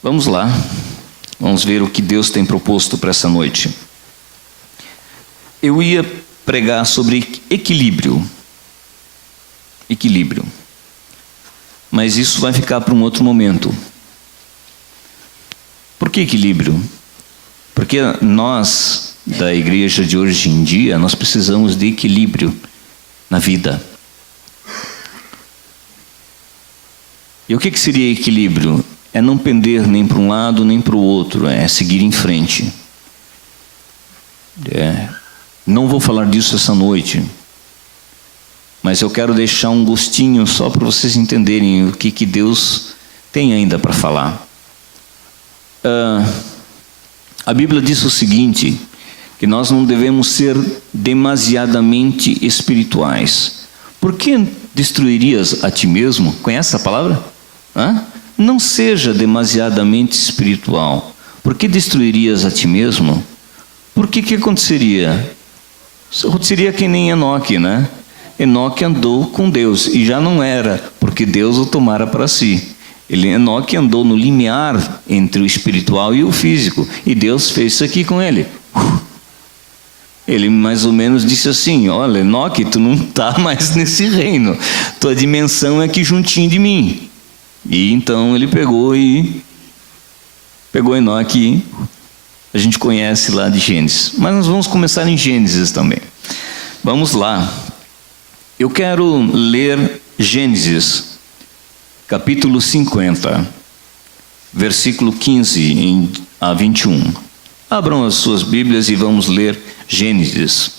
Vamos lá, vamos ver o que Deus tem proposto para essa noite. Eu ia pregar sobre equilíbrio, mas isso vai ficar para um outro momento. Por que equilíbrio? Porque nós, da igreja de hoje em dia, nós precisamos de equilíbrio na vida. E o que seria equilíbrio? É não pender nem para um lado nem para o outro, é seguir em frente. Não vou falar disso essa noite, mas eu quero deixar um gostinho só para vocês entenderem o que Deus tem ainda para falar. A Bíblia diz o seguinte, que nós não devemos ser demasiadamente espirituais. Por que destruirias a ti mesmo? Conhece essa palavra? Não seja demasiadamente espiritual. Por que destruirias a ti mesmo? Por que aconteceria? Seria que nem Enoque, né? Enoque andou com Deus e já não era, porque Deus o tomara para si. Enoque andou no limiar entre o espiritual e o físico, e Deus fez isso aqui com ele. Ele mais ou menos disse assim: olha, Enoque, tu não está mais nesse reino, tua dimensão é aqui juntinho de mim. E então ele pegou Enoque, a gente conhece lá de Gênesis, mas nós vamos começar em Gênesis também. Vamos lá, eu quero ler Gênesis, capítulo 50, versículo 15 a 21. Abram as suas Bíblias e vamos ler Gênesis,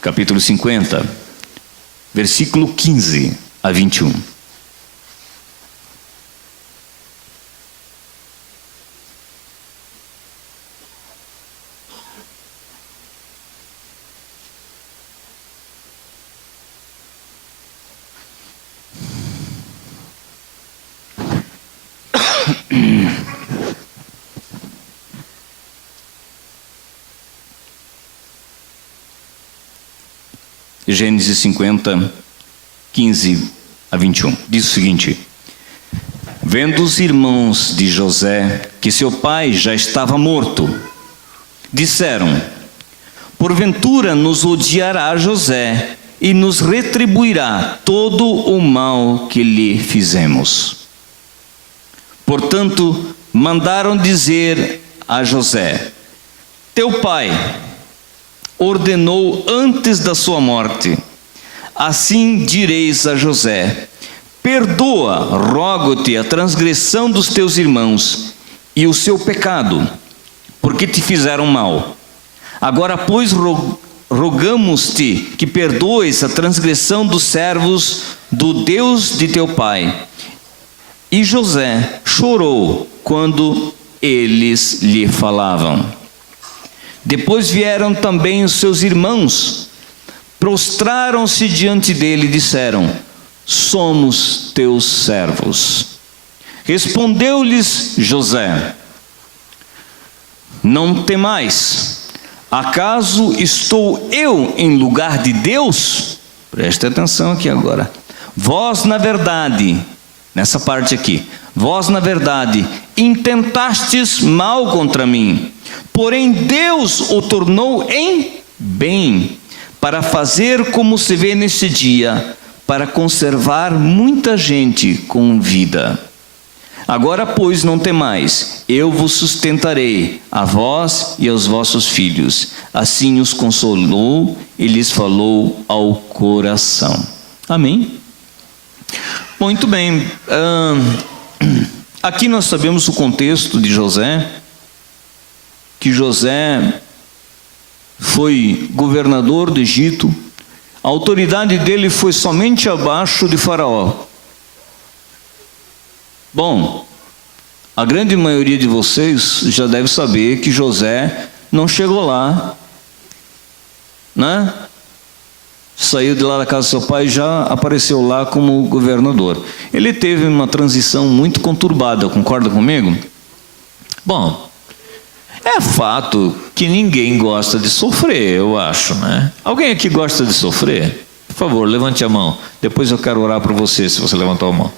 capítulo 50, versículo 15 a 21. Gênesis 50, 15 a 21. Diz o seguinte: vendo os irmãos de José que seu pai já estava morto, disseram: porventura nos odiará José e nos retribuirá todo o mal que lhe fizemos. Portanto, mandaram dizer a José: teu pai ordenou antes da sua morte, assim direis a José: perdoa, rogo-te, a transgressão dos teus irmãos e o seu pecado, porque te fizeram mal. Agora, pois, rogamos-te que perdoes a transgressão dos servos do Deus de teu pai. E José chorou quando eles lhe falavam. Depois vieram também os seus irmãos, prostraram-se diante dele e disseram: somos teus servos. Respondeu-lhes José: não temais, acaso estou eu em lugar de Deus? Preste atenção aqui agora. Vós, na verdade, nessa parte aqui, vós, na verdade, intentastes mal contra mim, porém Deus o tornou em bem, para fazer como se vê neste dia, para conservar muita gente com vida. Agora, pois, não temais, eu vos sustentarei, a vós e aos vossos filhos. Assim os consolou e lhes falou ao coração. Amém? Muito bem. Aqui nós sabemos o contexto de José, que José foi governador do Egito, a autoridade dele foi somente abaixo de Faraó. Bom, a grande maioria de vocês já deve saber que José não chegou lá, né? Saiu de lá da casa do seu pai e já apareceu lá como governador. Ele teve uma transição muito conturbada, concorda comigo? Bom, é fato que ninguém gosta de sofrer, eu acho, né? Alguém aqui gosta de sofrer? Por favor, levante a mão. Depois eu quero orar por você, se você levantou a mão.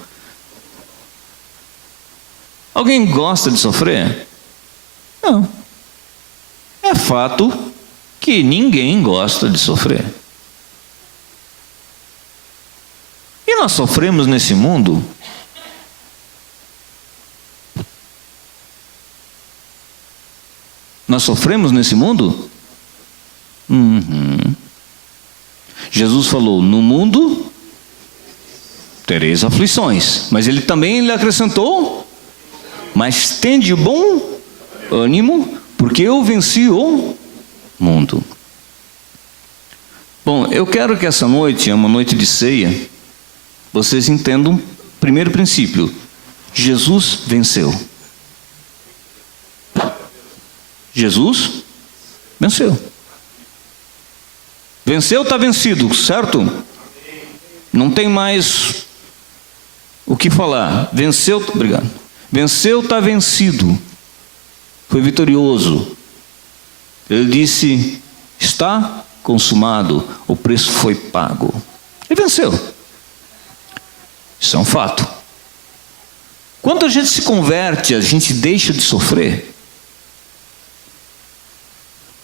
Alguém gosta de sofrer? Não. É fato que ninguém gosta de sofrer. E nós sofremos nesse mundo. Nós sofremos nesse mundo? Jesus falou, no mundo tereis aflições. Mas ele também lhe acrescentou, mas tende bom ânimo, porque eu venci o mundo. Bom, eu quero que essa noite, é uma noite de ceia, vocês entendam o primeiro princípio. Jesus venceu. Jesus venceu. Venceu, está vencido, certo? Não tem mais o que falar. Venceu, obrigado. Venceu, está vencido. Foi vitorioso. Ele disse, está consumado, o preço foi pago. Ele venceu. Isso é um fato. Quando a gente se converte, a gente deixa de sofrer.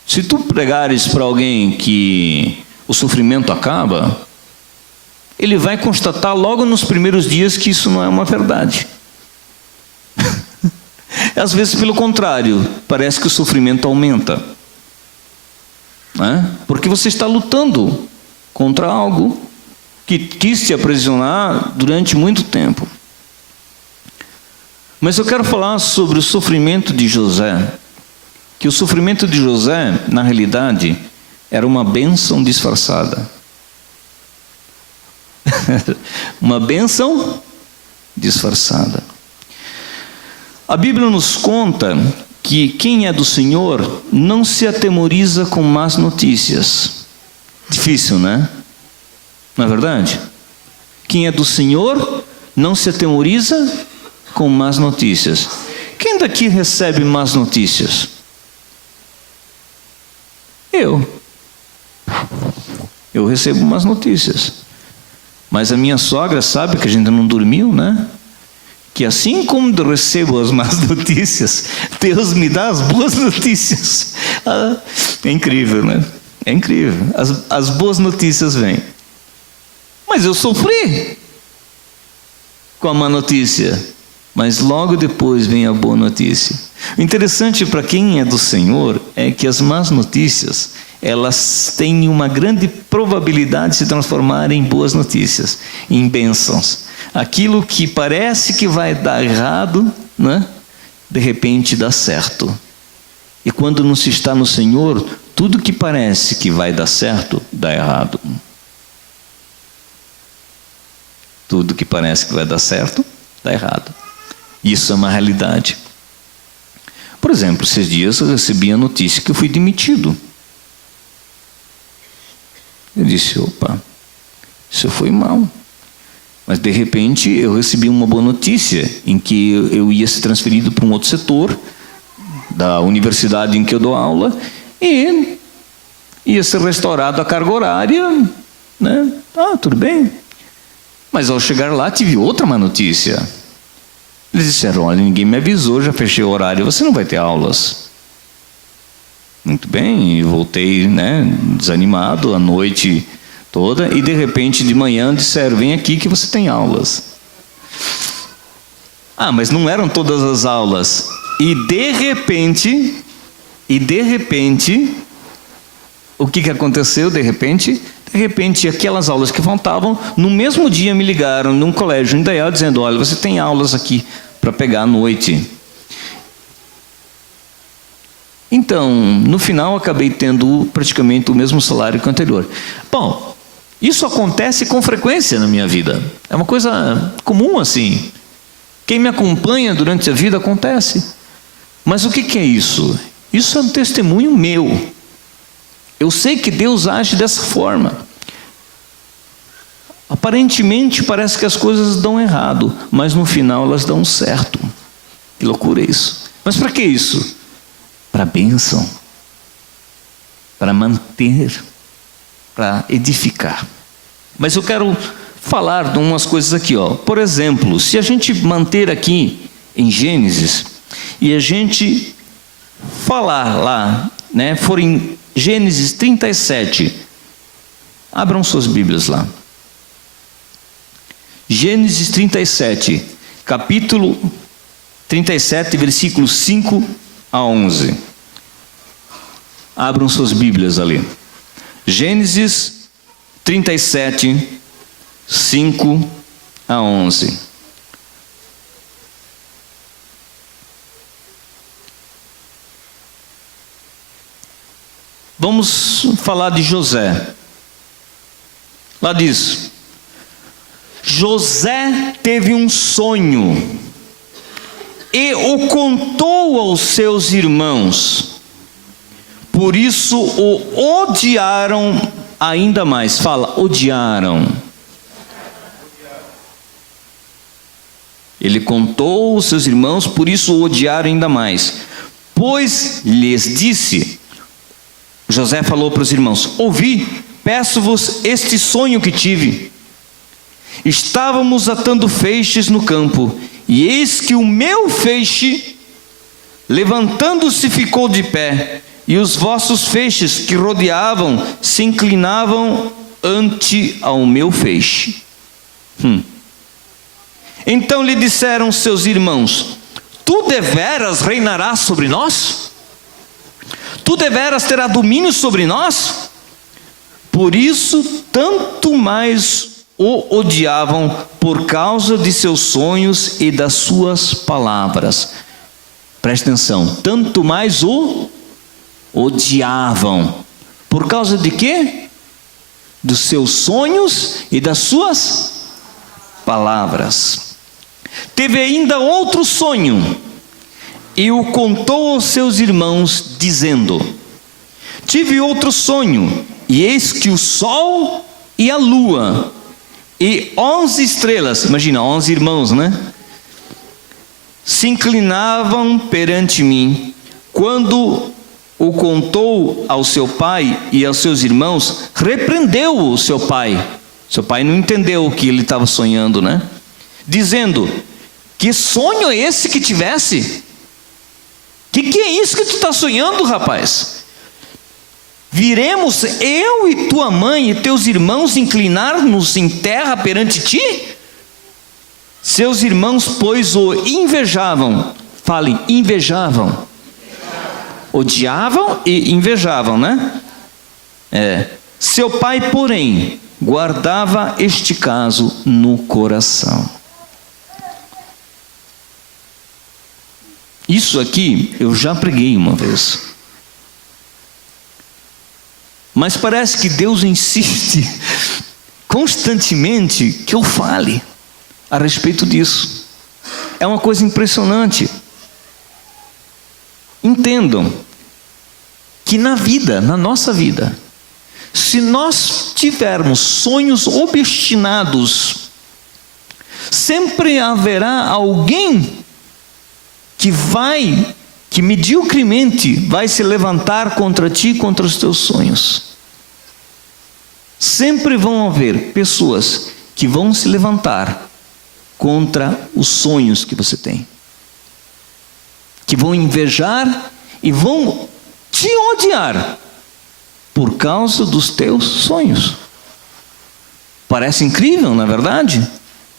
Se tu pregares para alguém que o sofrimento acaba, ele vai constatar logo nos primeiros dias que isso não é uma verdade. Às vezes, pelo contrário, parece que o sofrimento aumenta. Porque você está lutando contra algo que quis te aprisionar durante muito tempo. Mas eu quero falar sobre o sofrimento de José. Que o sofrimento de José, na realidade, era uma bênção disfarçada. Uma bênção disfarçada. A Bíblia nos conta que quem é do Senhor não se atemoriza com más notícias. Difícil, né? Não é verdade? Quem é do Senhor não se atemoriza com más notícias. Quem daqui recebe más notícias? Eu recebo umas notícias, mas a minha sogra sabe que a gente não dormiu, né? Que assim como eu recebo as más notícias, Deus me dá as boas notícias. É incrível, né? É incrível. As boas notícias vêm. Mas eu sofri com a má notícia, mas logo depois vem a boa notícia. O interessante para quem é do Senhor é que as más notícias, elas têm uma grande probabilidade de se transformar em boas notícias, em bênçãos. Aquilo que parece que vai dar errado, né? De repente dá certo. E quando não se está no Senhor, tudo que parece que vai dar certo, dá errado. Tudo que parece que vai dar certo, dá errado. Isso é uma realidade. Por exemplo, esses dias eu recebi a notícia que eu fui demitido. Eu disse, opa, isso foi mal. Mas de repente eu recebi uma boa notícia, em que eu ia ser transferido para um outro setor, da universidade em que eu dou aula, e ia ser restaurado a carga horária, né? Tudo bem. Mas ao chegar lá tive outra má notícia. Eles disseram, olha, ninguém me avisou, já fechei o horário, você não vai ter aulas. Muito bem, e voltei, né, desanimado a noite toda, e de repente de manhã disseram, vem aqui que você tem aulas. Mas não eram todas as aulas. E de repente, o que aconteceu de repente? De repente, aquelas aulas que faltavam, no mesmo dia me ligaram num colégio em Indaial, dizendo, olha, você tem aulas aqui para pegar à noite. Então, no final, acabei tendo praticamente o mesmo salário que o anterior. Bom, isso acontece com frequência na minha vida. É uma coisa comum assim. Quem me acompanha durante a vida acontece. Mas o que é isso? Isso é um testemunho meu. Eu sei que Deus age dessa forma. Aparentemente parece que as coisas dão errado, mas no final elas dão certo. Que loucura isso. Mas para que isso? Para bênção, para manter, para edificar. Mas eu quero falar de umas coisas aqui, ó. Por exemplo, se a gente manter aqui em Gênesis e a gente falar lá, né? For em Gênesis 37. Abram suas Bíblias lá. Gênesis 37, capítulo 37, versículos 5 a 11. Abram suas Bíblias ali. Gênesis 37, 5 a 11. Vamos falar de José. Lá diz: José teve um sonho e o contou aos seus irmãos, por isso o odiaram ainda mais. Fala, odiaram. Ele contou aos seus irmãos, por isso o odiaram ainda mais. Pois lhes disse, José falou para os irmãos: ouvi, peço-vos este sonho que tive. Estávamos atando feixes no campo, e eis que o meu feixe, levantando-se, ficou de pé, e os vossos feixes que rodeavam se inclinavam ante ao meu feixe. Então lhe disseram seus irmãos: tu deveras reinarás sobre nós? Tu deveras terás domínio sobre nós? Por isso, tanto mais o odiavam por causa de seus sonhos e das suas palavras. Preste atenção, tanto mais o odiavam. Por causa de quê? Dos seus sonhos e das suas palavras. Teve ainda outro sonho, e o contou aos seus irmãos, dizendo: tive outro sonho, e eis que o sol e a lua e 11 estrelas, imagina, 11 irmãos, né? Se inclinavam perante mim. Quando o contou ao seu pai e aos seus irmãos, repreendeu o seu pai. Seu pai não entendeu o que ele estava sonhando, né? Dizendo: que sonho é esse que tivesse? Que é isso que tu está sonhando, rapaz? Viremos eu e tua mãe e teus irmãos inclinar-nos em terra perante ti? Seus irmãos, pois, o invejavam. Falem, invejavam. Odiavam e invejavam, né? Seu pai, porém, guardava este caso no coração. Isso aqui eu já preguei uma vez. Mas parece que Deus insiste constantemente que eu fale a respeito disso. É uma coisa impressionante. Entendam que na vida, na nossa vida, se nós tivermos sonhos obstinados, sempre haverá alguém que mediocremente vai se levantar contra ti, contra os teus sonhos. Sempre vão haver pessoas que vão se levantar contra os sonhos que você tem, que vão invejar e vão te odiar por causa dos teus sonhos. Parece incrível, não é verdade?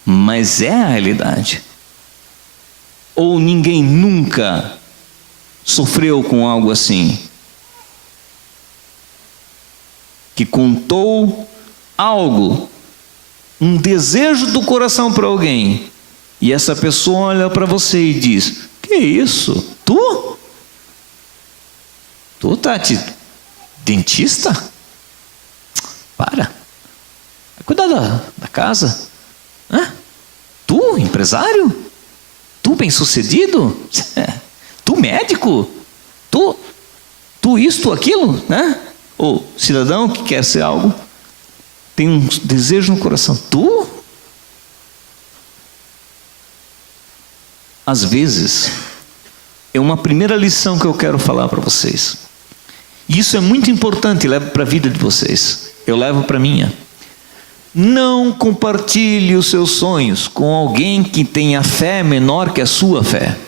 Mas é a realidade. Ou ninguém nunca sofreu com algo assim? Que contou algo, um desejo do coração para alguém, e essa pessoa olha para você e diz: que isso? Tu? Tu, Tati, dentista? Para. Cuidar da casa. Tu, empresário? Tu, bem-sucedido? Tu, médico? Tu isso, tu aquilo, né? Ou cidadão que quer ser algo, tem um desejo no coração. Tu? Às vezes, é uma primeira lição que eu quero falar para vocês. E isso é muito importante, levo para a vida de vocês. Eu levo para a minha. não compartilhe os seus sonhos com alguém que tenha fé menor que a sua fé.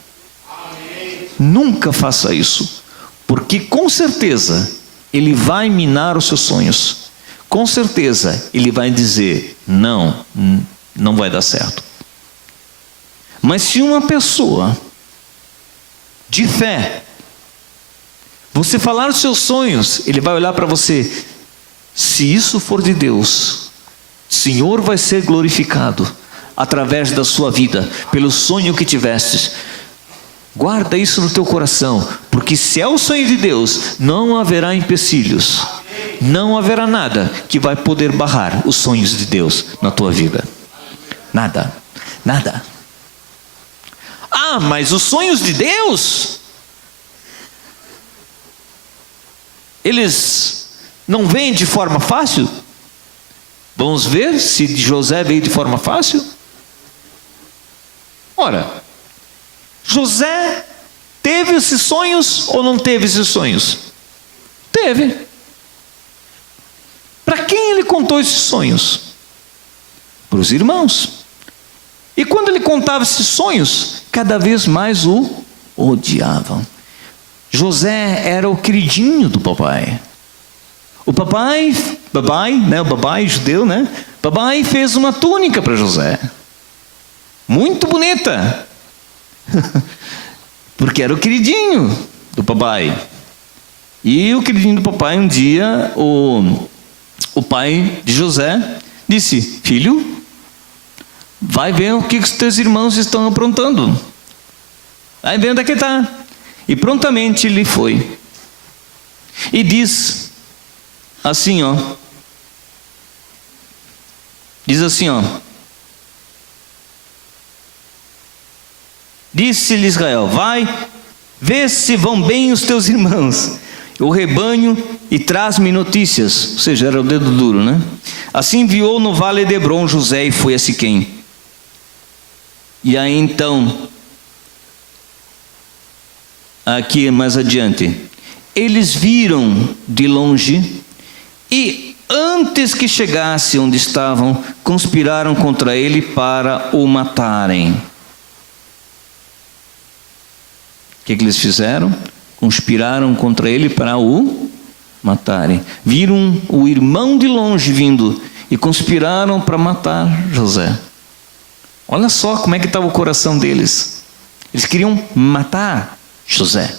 Amém. Nunca faça isso, porque com certeza ele vai minar os seus sonhos. Com certeza ele vai dizer, não vai dar certo. Mas se uma pessoa de fé, você falar os seus sonhos, ele vai olhar para você, se isso for de Deus, o Senhor vai ser glorificado através da sua vida, pelo sonho que tivestes. Guarda isso no teu coração, porque se é o sonho de Deus, não haverá empecilhos, não haverá nada que vai poder barrar os sonhos de Deus na tua vida. Nada, nada. Ah, mas os sonhos de Deus, eles não vêm de forma fácil? Vamos ver se José veio de forma fácil? Ora, José teve esses sonhos ou não teve esses sonhos? Teve. Para quem ele contou esses sonhos? Para os irmãos. E quando ele contava esses sonhos, cada vez mais o odiavam. José era o queridinho do papai. O papai judeu, né? Papai fez uma túnica para José. Muito bonita. Porque era o queridinho do papai. E o queridinho do papai, um dia, o pai de José disse, filho, vai ver o que os teus irmãos estão aprontando. Vai ver onde é que está. E prontamente ele foi. E diz assim, ó. Diz assim, ó. Disse-lhe Israel, vai, vê se vão bem os teus irmãos, o rebanho, e traz-me notícias. Ou seja, era o dedo duro, né? Assim enviou no vale de Hebron José e foi a Siquém. E aí então, aqui mais adiante, eles viram de longe e antes que chegasse onde estavam, conspiraram contra ele para o matarem. O que eles fizeram? Conspiraram contra ele para o matarem. Viram o irmão de longe vindo e conspiraram para matar José. Olha só como é que estava o coração deles. Eles queriam matar José.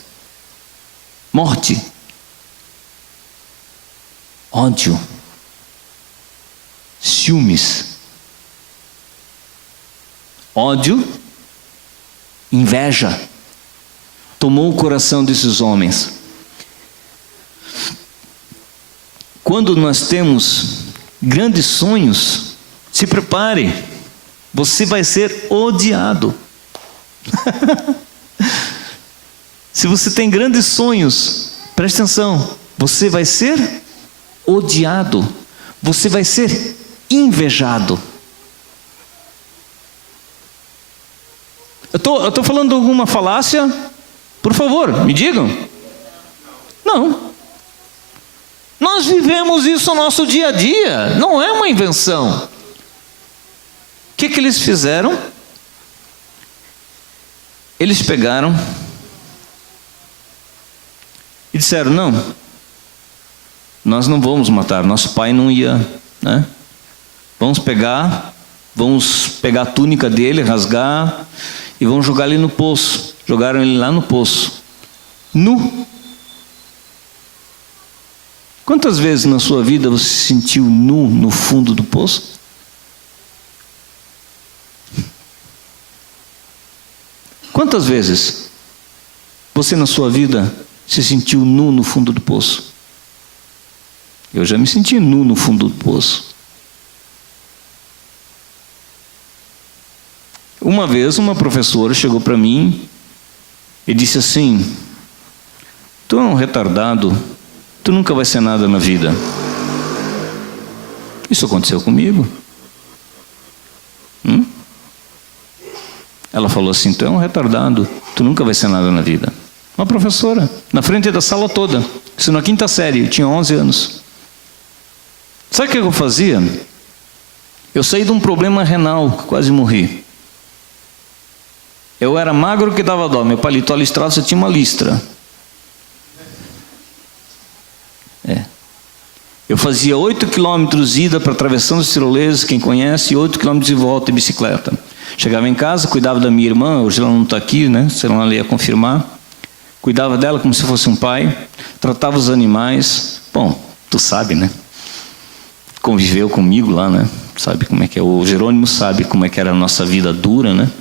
Morte. Ódio. Ciúmes. Ódio. Inveja. Tomou o coração desses homens. Quando nós temos grandes sonhos, se prepare, você vai ser odiado. Se você tem grandes sonhos, preste atenção, você vai ser odiado, você vai ser invejado. Eu estou falando alguma falácia? Por favor, me digam. Não. Nós vivemos isso no nosso dia a dia. Não é uma invenção. O que eles fizeram? Eles pegaram e disseram, não, nós não vamos matar. Nosso pai não ia, né? Vamos pegar a túnica dele, rasgar e vamos jogar ele no poço. Jogaram ele lá no poço, nu. Quantas vezes na sua vida você se sentiu nu no fundo do poço? Quantas vezes você na sua vida se sentiu nu no fundo do poço? Eu já me senti nu no fundo do poço. Uma vez uma professora chegou para mim e disse assim, tu é um retardado, tu nunca vai ser nada na vida. Isso aconteceu comigo. Ela falou assim, tu é um retardado, tu nunca vai ser nada na vida. Uma professora, na frente da sala toda, isso na 5ª série, eu tinha 11 anos. Sabe o que eu fazia? Eu saí de um problema renal, quase morri. Eu era magro que dava dó, meu paletó listrado, só tinha uma listra. Eu fazia 8 quilômetros ida para Travessão dos Tiroleses, quem conhece, e 8 quilômetros de volta de bicicleta. Chegava em casa, cuidava da minha irmã, hoje ela não está aqui, né? Senão ela ia confirmar. Cuidava dela como se fosse um pai, tratava os animais. Bom, tu sabe, né? Conviveu comigo lá, né? Sabe como é que é? O Jerônimo sabe como é que era a nossa vida dura, né?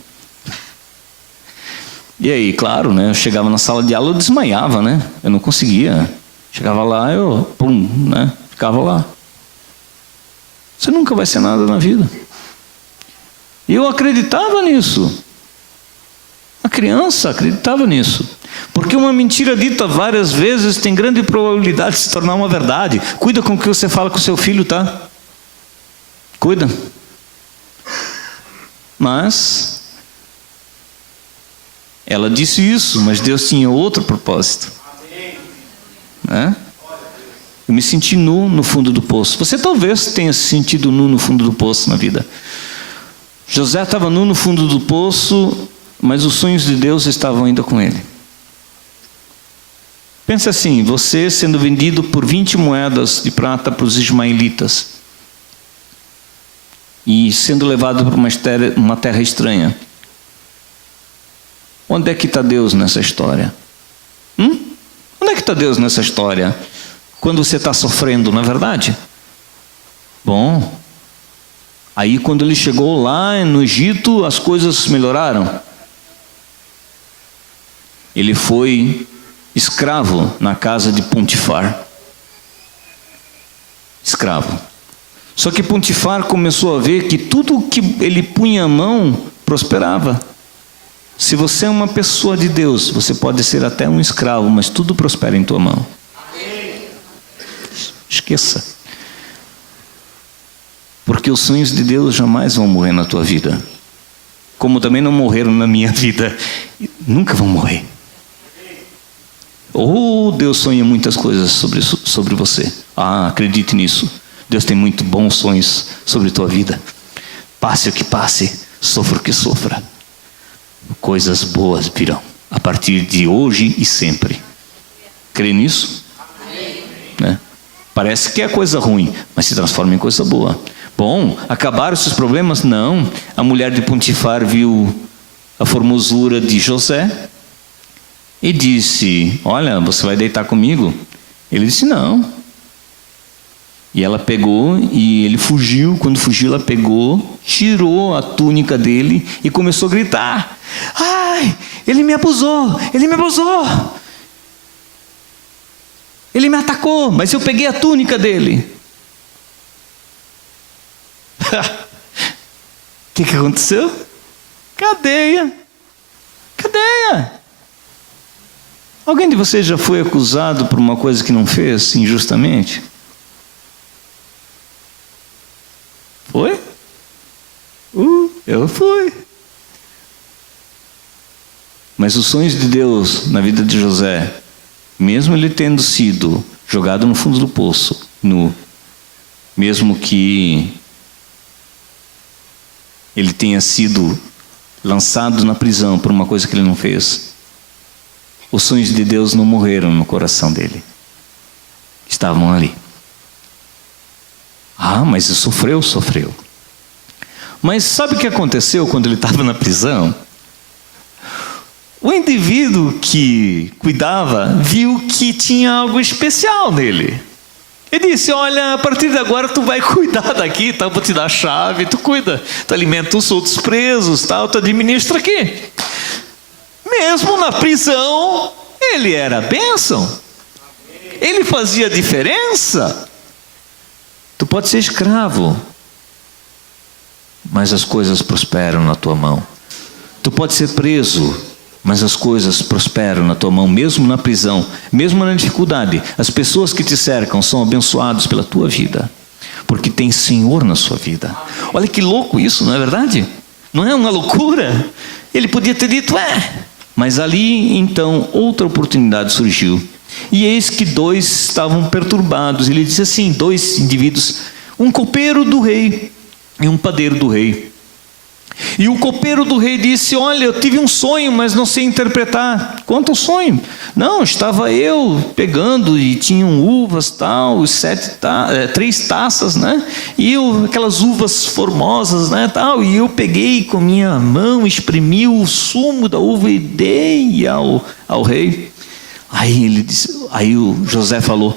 E aí, claro, né? Eu chegava na sala de aula, eu desmaiava, né? Eu não conseguia. Chegava lá, eu, pum, né? Ficava lá. Você nunca vai ser nada na vida. E eu acreditava nisso. A criança acreditava nisso. Porque uma mentira dita várias vezes tem grande probabilidade de se tornar uma verdade. Cuida com o que você fala com o seu filho, tá? Cuida. Mas ela disse isso, mas Deus tinha outro propósito. Né? Eu me senti nu no fundo do poço. Você talvez tenha se sentido nu no fundo do poço na vida. José estava nu no fundo do poço, mas os sonhos de Deus estavam ainda com ele. Pensa assim, você sendo vendido por 20 moedas de prata para os ismaelitas e sendo levado para uma terra estranha. Onde é que está Deus nessa história? Onde é que está Deus nessa história? Quando você está sofrendo, não é verdade? Bom, aí quando ele chegou lá no Egito, as coisas melhoraram. Ele foi escravo na casa de Potifar. Escravo. Só que Potifar começou a ver que tudo que ele punha a mão prosperava. Se você é uma pessoa de Deus, você pode ser até um escravo, mas tudo prospera em tua mão. Esqueça. Porque os sonhos de Deus jamais vão morrer na tua vida. Como também não morreram na minha vida. Nunca vão morrer. Deus sonha muitas coisas sobre você. Acredite nisso. Deus tem muito bons sonhos sobre tua vida. Passe o que passe, sofra o que sofra. Coisas boas virão. A partir de hoje e sempre. Crê nisso? Né? Parece que é coisa ruim, mas se transforma em coisa boa. Bom, acabaram esses problemas? Não. A mulher de Potifar viu a formosura de José e disse, olha, você vai deitar comigo? Ele disse, não. E ela pegou e ele fugiu. Quando fugiu, ela pegou, tirou a túnica dele e começou a gritar. Ai, ele me abusou, ele me abusou. Ele me atacou, mas eu peguei a túnica dele. O que aconteceu? Cadeia. Cadeia. Alguém de vocês já foi acusado por uma coisa que não fez injustamente? Foi? Eu fui. Mas os sonhos de Deus na vida de José, mesmo ele tendo sido jogado no fundo do poço, nu, mesmo que ele tenha sido lançado na prisão por uma coisa que ele não fez, os sonhos de Deus não morreram no coração dele. Estavam ali. Mas sofreu. Mas sabe o que aconteceu quando ele estava na prisão? O indivíduo que cuidava viu que tinha algo especial nele. Ele disse, olha, a partir de agora tu vai cuidar daqui, tá? Vou te dar a chave, tu cuida. Tu alimenta os outros presos, tal, tu administra aqui. Mesmo na prisão, ele era bênção. Ele fazia diferença. Tu pode ser escravo, mas as coisas prosperam na tua mão. Tu pode ser preso, mas as coisas prosperam na tua mão, mesmo na prisão, mesmo na dificuldade. As pessoas que te cercam são abençoadas pela tua vida, porque tem Senhor na sua vida. Olha que louco isso, não é verdade? Não é uma loucura? Ele podia ter dito, mas ali então outra oportunidade surgiu. E eis que dois estavam perturbados. Ele disse assim, dois indivíduos, um copeiro do rei e um padeiro do rei. E o copeiro do rei disse: olha, eu tive um sonho, mas não sei interpretar. Conta o sonho. Não, estava eu pegando e tinham uvas, tal, 3 taças, né? E aquelas uvas formosas, né, tal. E eu peguei com minha mão, espremi o sumo da uva e dei ao rei. Aí o José falou: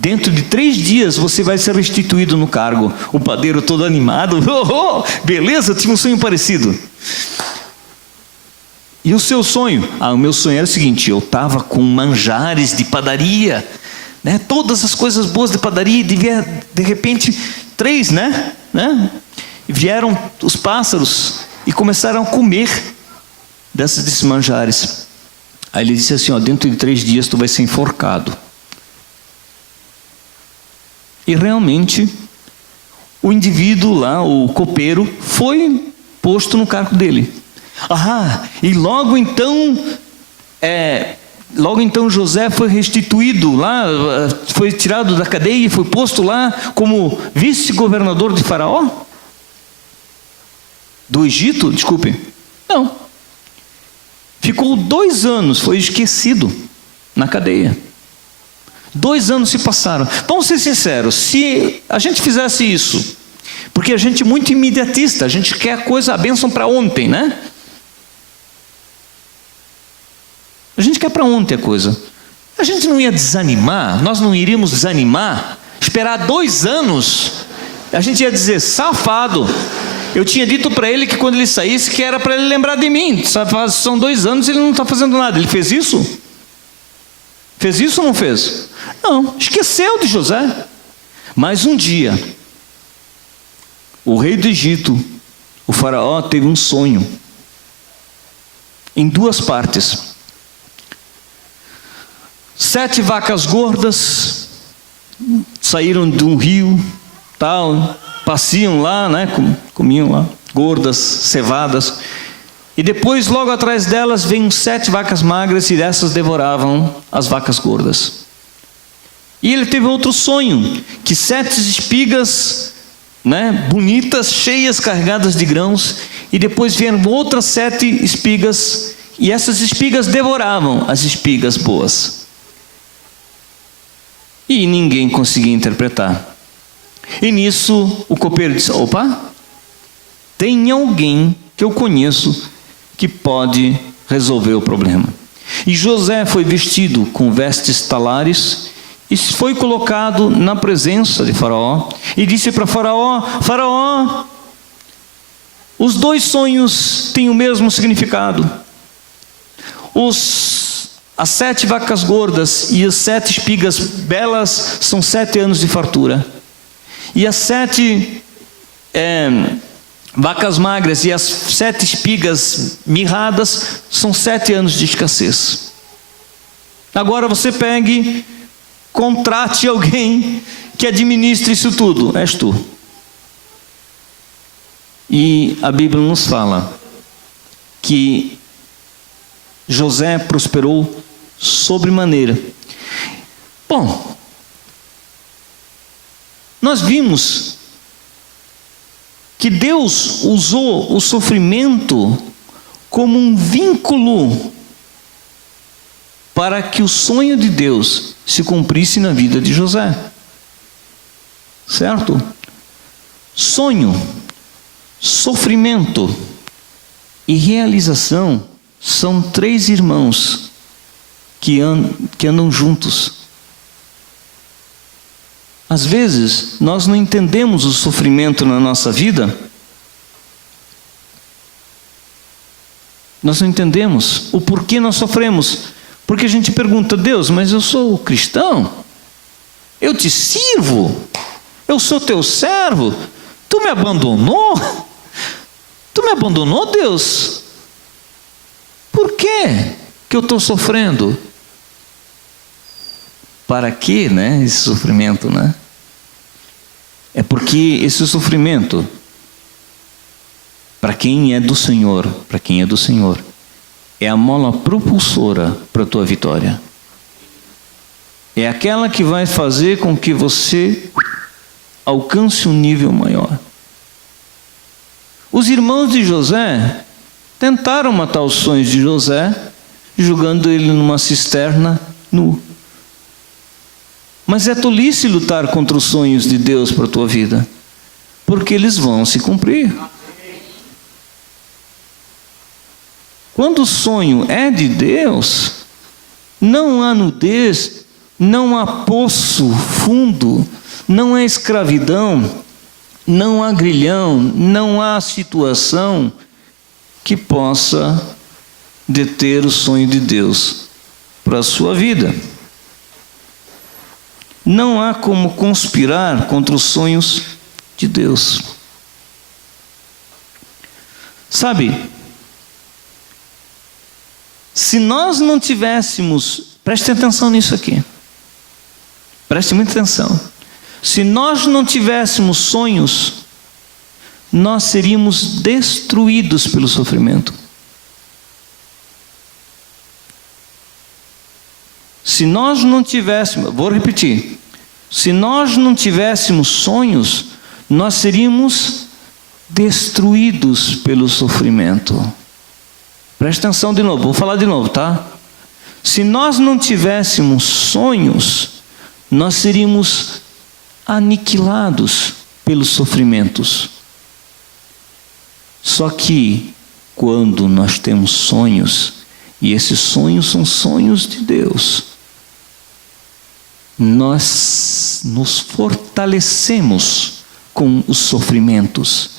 dentro de 3 dias você vai ser restituído no cargo. O padeiro todo animado: beleza, tinha um sonho parecido. E o seu sonho? O meu sonho era o seguinte: eu estava com manjares de padaria, né? Todas as coisas boas de padaria, de repente 3, né? Vieram os pássaros e começaram a comer desses manjares. Aí ele disse assim: dentro de 3 dias tu vai ser enforcado. E realmente, o indivíduo lá, o copeiro, foi posto no cargo dele. E logo então José foi restituído lá, foi tirado da cadeia e foi posto lá como vice-governador de Faraó? Do Egito, desculpe. Não. Ficou 2 anos, foi esquecido na cadeia. 2 anos se passaram. Vamos ser sinceros, se a gente fizesse isso, porque a gente é muito imediatista, a gente quer a bênção para ontem, né? A gente quer para ontem a coisa. A gente não ia desanimar, nós não iríamos desanimar, esperar 2 anos, a gente ia dizer: safado, eu tinha dito para ele que quando ele saísse, que era para ele lembrar de mim. São 2 anos e ele não está fazendo nada. Ele fez isso? Fez isso ou não fez? Não, esqueceu de José. Mas um dia, o rei do Egito, o faraó, teve um sonho, em 2 partes. 7 vacas gordas saíram de um rio, tal, passeam lá, né, comiam lá, gordas, cevadas. E depois, logo atrás delas, vêm 7 vacas magras, e dessas devoravam as vacas gordas. E ele teve outro sonho, que 7 espigas, né, bonitas, cheias, carregadas de grãos, e depois vieram outras 7 espigas, e essas espigas devoravam as espigas boas. E ninguém conseguia interpretar. E nisso o copeiro disse: opa, tem alguém que eu conheço que pode resolver o problema. E José foi vestido com vestes talares e foi colocado na presença de Faraó e disse para Faraó: Faraó, os 2 sonhos têm o mesmo significado. As 7 vacas gordas e as 7 espigas belas são 7 anos de fartura. E as 7 vacas magras e as 7 espigas mirradas são 7 anos de escassez. Agora você pegue, contrate alguém que administre isso tudo. És tu. E a Bíblia nos fala que José prosperou sobremaneira. Bom, nós vimos que Deus usou o sofrimento como um vínculo para que o sonho de Deus se cumprisse na vida de José. Certo? Sonho, sofrimento e realização são 3 irmãos que andam juntos. Às vezes, nós não entendemos o sofrimento na nossa vida. Nós não entendemos o porquê nós sofremos. Porque a gente pergunta: Deus, mas eu sou cristão, eu te sirvo, eu sou teu servo, tu me abandonou? Tu me abandonou, Deus? Por que eu estou sofrendo? Para que, né, esse sofrimento, né? É porque esse sofrimento, para quem é do Senhor, é a mola propulsora para a tua vitória. É aquela que vai fazer com que você alcance um nível maior. Os irmãos de José tentaram matar os sonhos de José, jogando ele numa cisterna nu. Mas é tolice lutar contra os sonhos de Deus para a tua vida, porque eles vão se cumprir. Quando o sonho é de Deus, não há nudez, não há poço fundo, não há escravidão, não há grilhão, não há situação que possa deter o sonho de Deus para a sua vida. Não há como conspirar contra os sonhos de Deus. Sabe, se nós não tivéssemos, preste atenção nisso aqui, preste muita atenção, se nós não tivéssemos sonhos, nós seríamos destruídos pelo sofrimento. Se nós não tivéssemos, vou repetir, se nós não tivéssemos sonhos, nós seríamos destruídos pelo sofrimento. Preste atenção de novo, vou falar de novo, tá? Se nós não tivéssemos sonhos, nós seríamos aniquilados pelos sofrimentos. Só que, quando nós temos sonhos, e esses sonhos são sonhos de Deus, nós nos fortalecemos com os sofrimentos.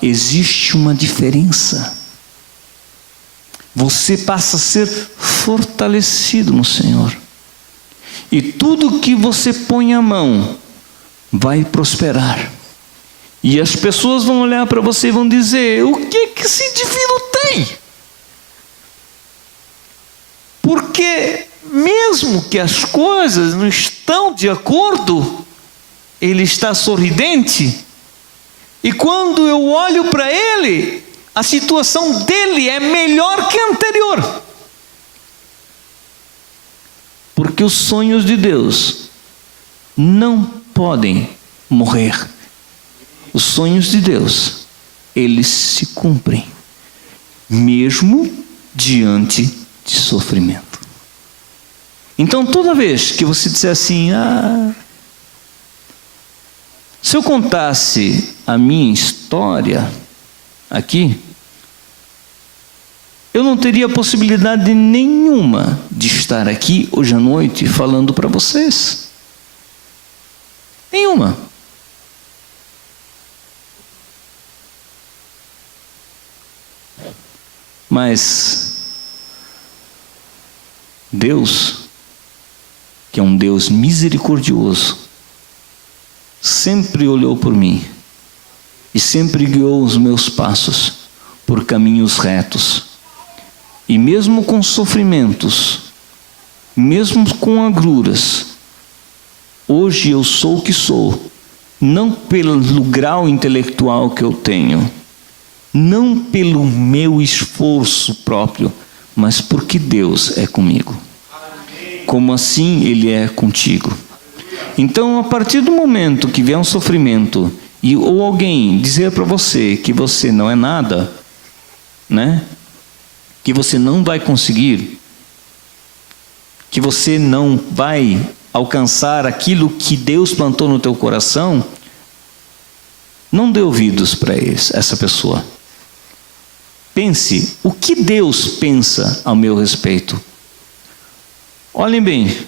Existe uma diferença. Você passa a ser fortalecido no Senhor. E tudo que você põe a mão vai prosperar. E as pessoas vão olhar para você e vão dizer: o que esse indivíduo tem? Porque mesmo que as coisas não estão de acordo, ele está sorridente. E quando eu olho para ele, a situação dele é melhor que a anterior. Porque os sonhos de Deus não podem morrer. Os sonhos de Deus, eles se cumprem, mesmo diante de sofrimento. Então, toda vez que você disser assim: se eu contasse a minha história aqui, eu não teria possibilidade nenhuma de estar aqui hoje à noite falando para vocês. Nenhuma. Mas Deus, que é um Deus misericordioso, sempre olhou por mim e sempre guiou os meus passos por caminhos retos. E mesmo com sofrimentos, mesmo com agruras, hoje eu sou o que sou, não pelo grau intelectual que eu tenho, não pelo meu esforço próprio, mas porque Deus é comigo. Como assim Ele é contigo? Então, a partir do momento que vier um sofrimento, ou alguém dizer para você que você não é nada, né? Que você não vai conseguir, que você não vai alcançar aquilo que Deus plantou no teu coração, não dê ouvidos para essa pessoa. Pense, o que Deus pensa ao meu respeito? Olhem bem.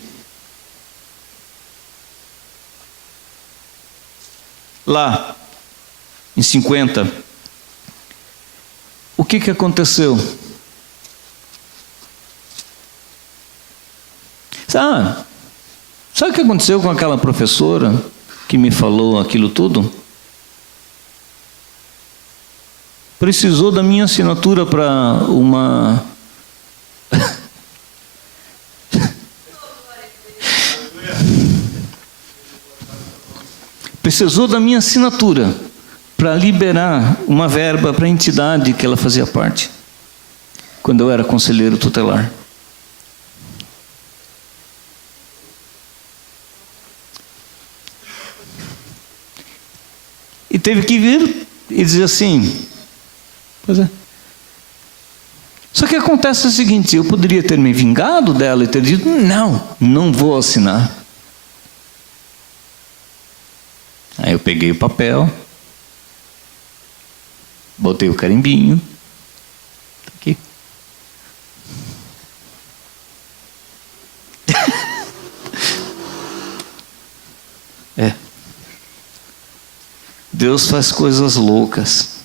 Lá, em 50, o que aconteceu? Sabe o que aconteceu com aquela professora que me falou aquilo tudo? Precisou da minha assinatura para uma... Precisou da minha assinatura para liberar uma verba para a entidade que ela fazia parte, quando eu era conselheiro tutelar. E teve que vir e dizer assim: Pois é. Só que acontece o seguinte, eu poderia ter me vingado dela e ter dito, não vou assinar. Aí eu peguei o papel, botei o carimbinho, tá aqui. Deus faz coisas loucas.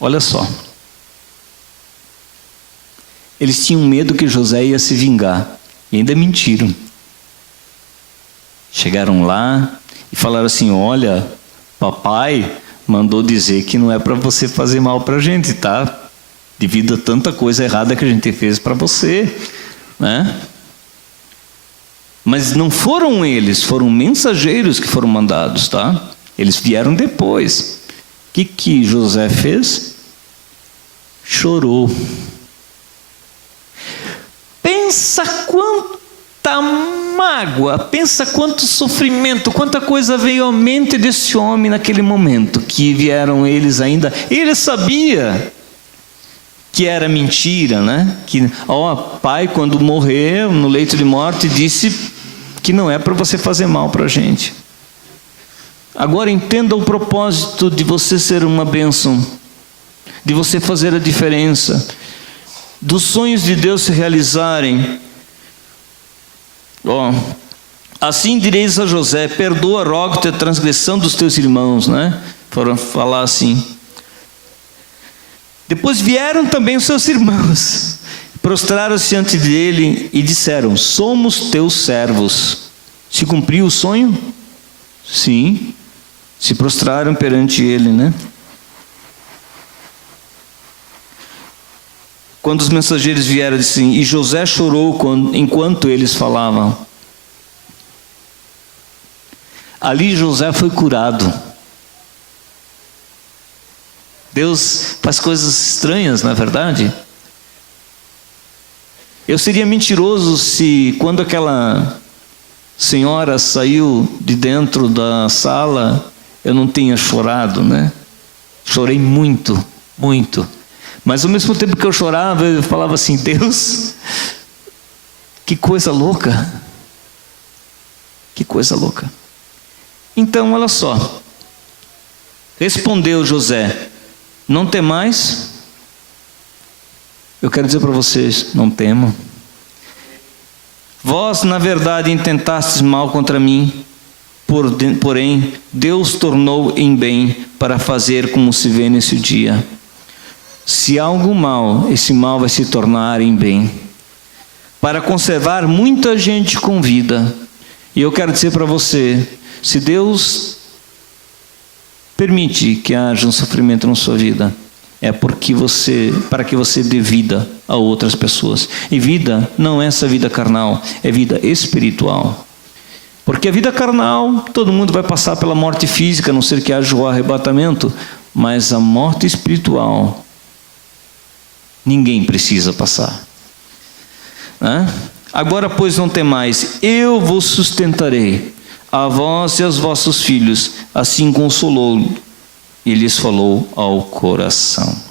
Olha só. Eles tinham medo que José ia se vingar. E ainda mentiram. Chegaram lá e falaram assim, olha, papai mandou dizer que não é para você fazer mal para a gente, tá? Devido a tanta coisa errada que a gente fez para você, né? Mas não foram eles, foram mensageiros que foram mandados, tá? Eles vieram depois. O que José fez? Chorou. Pensa quanta mágoa, pensa quanto sofrimento, quanta coisa veio à mente desse homem naquele momento, que vieram eles ainda. Ele sabia que era mentira, né? Que, pai, quando morreu no leito de morte, disse que não é para você fazer mal para a gente. Agora entenda o propósito de você ser uma bênção, de você fazer a diferença, dos sonhos de Deus se realizarem. Assim direis a José, perdoa, rogo-te a transgressão dos teus irmãos, né? Foram falar assim. Depois vieram também os seus irmãos, prostraram-se ante dele e disseram, somos teus servos. Se cumpriu o sonho? Sim. Se prostraram perante ele, né? Quando os mensageiros vieram, assim, e José chorou enquanto eles falavam. Ali José foi curado. Deus faz coisas estranhas, não é verdade? Eu seria mentiroso se, quando aquela senhora saiu de dentro da sala, eu não tenha chorado, né? Chorei muito, muito. Mas ao mesmo tempo que eu chorava, eu falava assim, Deus, que coisa louca. Que coisa louca. Então, olha só. Respondeu José, não temais? Eu quero dizer para vocês, não temam. Vós, na verdade, intentastes mal contra mim, porém, Deus tornou em bem para fazer como se vê nesse dia. Se há algo mal, esse mal vai se tornar em bem, para conservar muita gente com vida. E eu quero dizer para você, se Deus permite que haja um sofrimento na sua vida, é para que você dê vida a outras pessoas. E vida não é essa vida carnal, é vida espiritual. Porque a vida carnal, todo mundo vai passar pela morte física, a não ser que haja o arrebatamento, mas a morte espiritual, ninguém precisa passar. Agora, pois, não temais, eu vos sustentarei, a vós e aos vossos filhos. Assim consolou e lhes falou ao coração.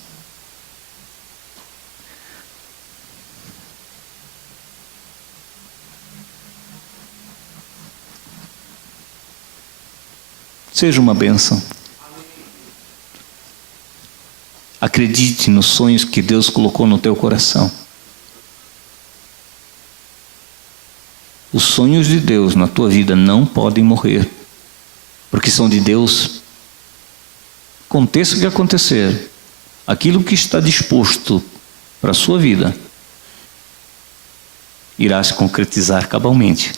Seja uma bênção. Acredite nos sonhos que Deus colocou no teu coração. Os sonhos de Deus na tua vida não podem morrer, porque são de Deus. Aconteça o que acontecer, aquilo que está disposto para a sua vida irá se concretizar cabalmente,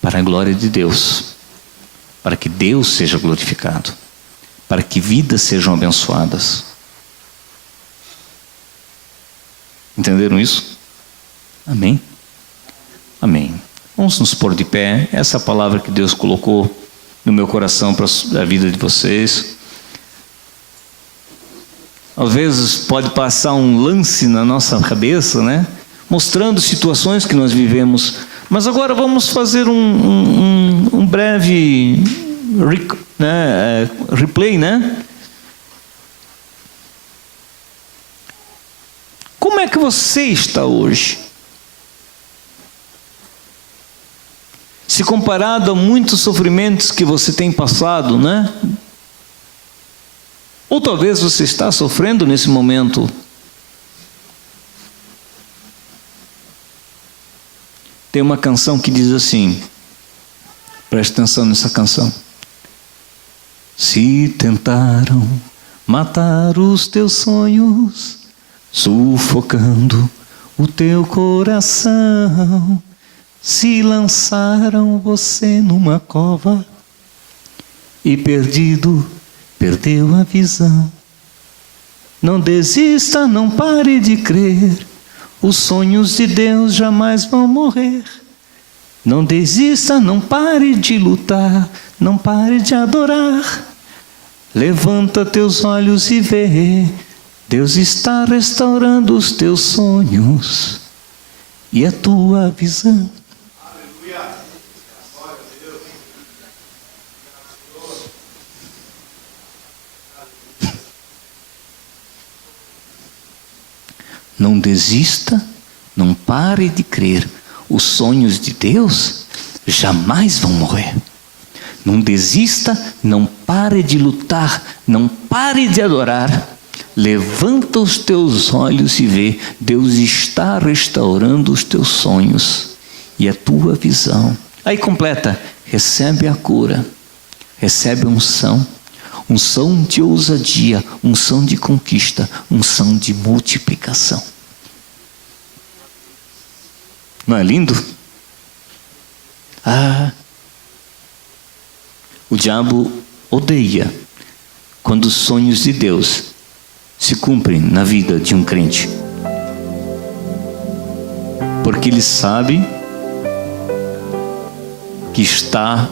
para a glória de Deus, para que Deus seja glorificado, para que vidas sejam abençoadas. Entenderam isso? Amém? Amém. Vamos nos pôr de pé. Essa palavra que Deus colocou no meu coração para a vida de vocês. Às vezes pode passar um lance na nossa cabeça, né? Mostrando situações que nós vivemos. Mas agora vamos fazer um breve replay, né? é que você está hoje? Se comparado a muitos sofrimentos que você tem passado, né? Ou talvez você está sofrendo nesse momento. Tem uma canção que diz assim, preste atenção nessa canção. Se tentaram matar os teus sonhos, sufocando o teu coração, se lançaram você numa cova e perdido, perdeu a visão. Não desista, não pare de crer, os sonhos de Deus jamais vão morrer. Não desista, não pare de lutar, não pare de adorar. Levanta teus olhos e vê, Deus está restaurando os teus sonhos e a tua visão. Aleluia. Glória a Deus. Não desista, não pare de crer. Os sonhos de Deus jamais vão morrer. Não desista, não pare de lutar, não pare de adorar. Levanta os teus olhos e vê, Deus está restaurando os teus sonhos e a tua visão. Aí completa, recebe a cura, recebe unção, unção de ousadia, unção de conquista, unção de multiplicação. Não é lindo? O diabo odeia quando os sonhos de Deus se cumprem na vida de um crente. Porque ele sabe que está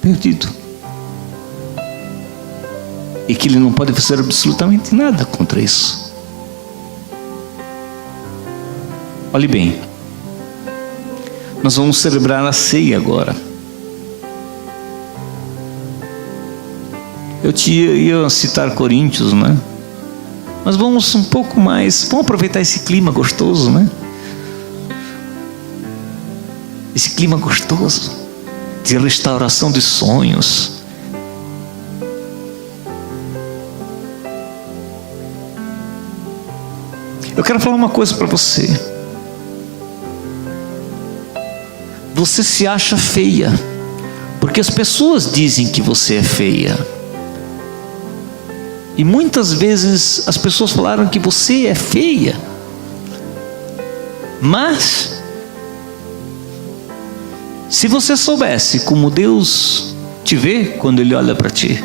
perdido. E que ele não pode fazer absolutamente nada contra isso. Olhe bem, nós vamos celebrar a ceia agora. Eu ia citar Coríntios, né? Mas vamos um pouco mais, vamos aproveitar esse clima gostoso, né? Esse clima gostoso de restauração de sonhos. Eu quero falar uma coisa para você. Você se acha feia, porque as pessoas dizem que você é feia. E muitas vezes as pessoas falaram que você é feia. Mas, se você soubesse como Deus te vê quando Ele olha para ti,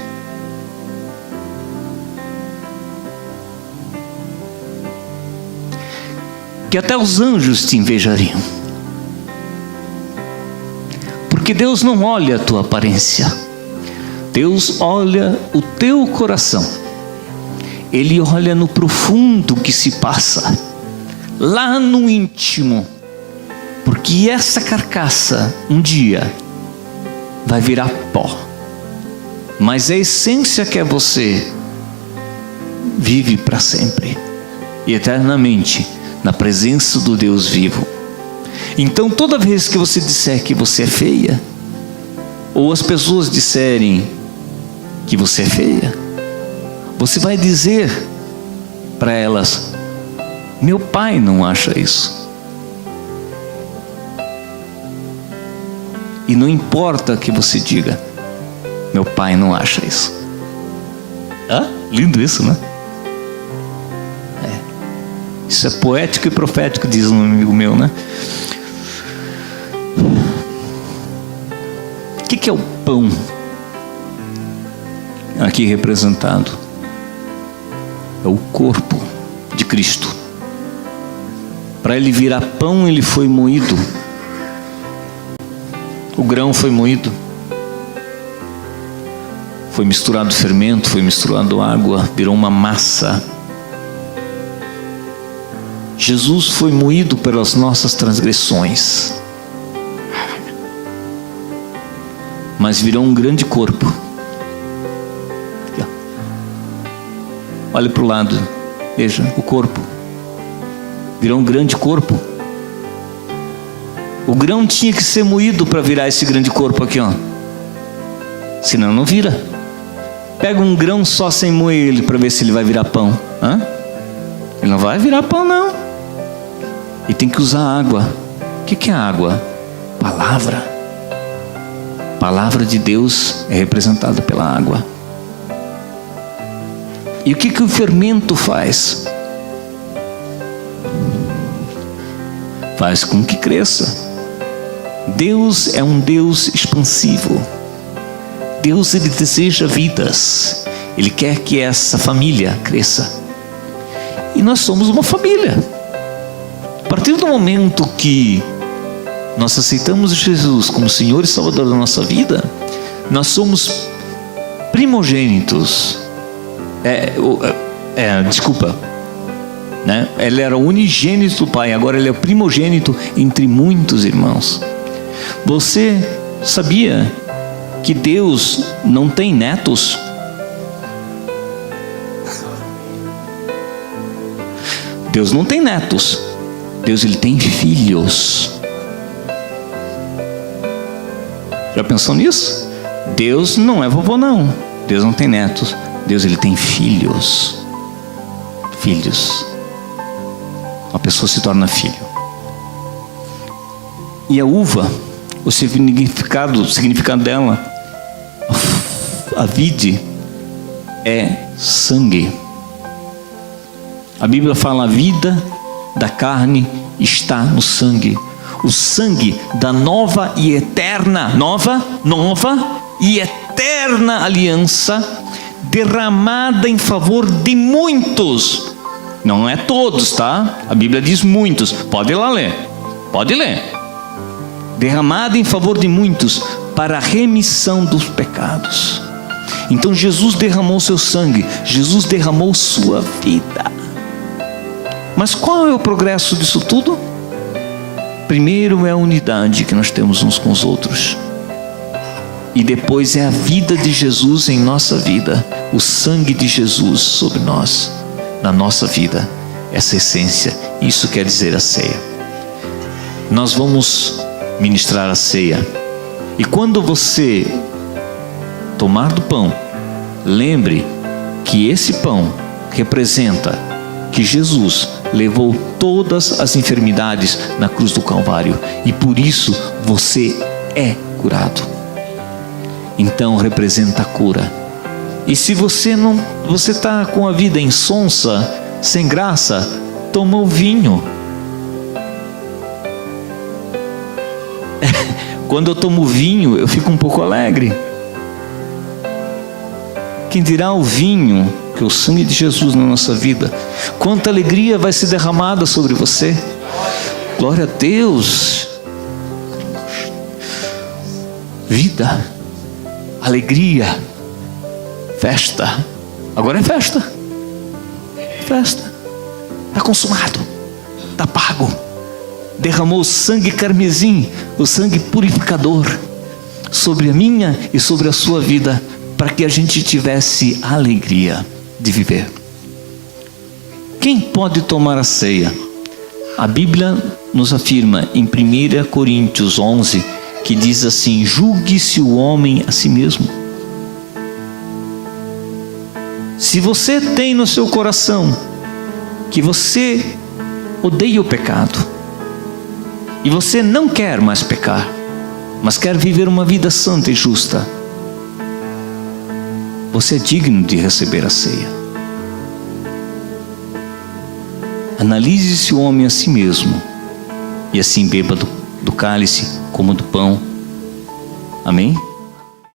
que até os anjos te invejariam. Porque Deus não olha a tua aparência, Deus olha o teu coração. Ele olha no profundo que se passa, lá no íntimo, porque essa carcaça um dia vai virar pó, mas a essência que é você vive para sempre e eternamente na presença do Deus vivo. Então toda vez que você disser que você é feia, ou as pessoas disserem que você é feia, você vai dizer para elas: meu pai não acha isso. E não importa que você diga, meu pai não acha isso. Lindo isso, né? Isso é poético e profético, diz um amigo meu, né? O que é o pão aqui representado? É o corpo de Cristo. Para ele virar pão, ele foi moído. O grão foi moído. Foi misturado fermento, foi misturado água, virou uma massa. Jesus foi moído pelas nossas transgressões, mas virou um grande corpo. Olhe para o lado, veja o corpo. virou um grande corpo. O grão tinha que ser moído para virar esse grande corpo aqui, ó. Senão não vira. Pega um grão só sem moer ele para ver se ele vai virar pão. Hã? Ele não vai virar pão, não. E tem que usar água. O que é água? Palavra. A palavra de Deus é representada pela água. E o que o fermento faz? Faz com que cresça. Deus é um Deus expansivo. Deus, Ele deseja vidas. Ele quer que essa família cresça. E nós somos uma família. A partir do momento que nós aceitamos Jesus como Senhor e Salvador da nossa vida, nós somos primogênitos. Né? Ele era o unigênito do Pai, agora ele é o primogênito entre muitos irmãos. Você sabia que Deus não tem netos? Deus não tem netos. Deus, ele tem filhos. Já pensou nisso? Deus não é vovô, não. Deus não tem netos. Deus, ele tem filhos. Filhos. Uma pessoa se torna filho. E a uva, o significado dela, a vide, é sangue. A Bíblia fala: a vida da carne está no sangue. O sangue da nova e eterna aliança, derramada em favor de muitos. Não é todos, tá? A Bíblia diz muitos. Pode ir lá ler. Pode ler. Derramada em favor de muitos para a remissão dos pecados. Então Jesus derramou seu sangue. Jesus derramou sua vida. Mas qual é o progresso disso tudo? Primeiro é a unidade que nós temos uns com os outros. E depois é a vida de Jesus em nossa vida. O sangue de Jesus sobre nós. Na nossa vida, essa essência, isso quer dizer a ceia. Nós vamos ministrar a ceia, e quando você tomar do pão, lembre que esse pão representa que Jesus levou todas as enfermidades na cruz do Calvário, e por isso você é curado. Então representa a cura. E se você está com a vida insonsa, sem graça, toma o vinho. Quando eu tomo vinho, eu fico um pouco alegre. Quem dirá o vinho, que é o sangue de Jesus na nossa vida? Quanta alegria vai ser derramada sobre você. Glória a Deus. Vida, alegria, festa. Agora é festa. Festa. Está consumado. Está pago. Derramou o sangue carmesim, o sangue purificador, sobre a minha e sobre a sua vida, para que a gente tivesse a alegria de viver. Quem pode tomar a ceia? A Bíblia nos afirma em 1 Coríntios 11, que diz assim: julgue-se o homem a si mesmo. Se você tem no seu coração que você odeia o pecado, e você não quer mais pecar, mas quer viver uma vida santa e justa, você é digno de receber a ceia. Analise-se o homem a si mesmo, e assim beba do cálice como do pão. Amém?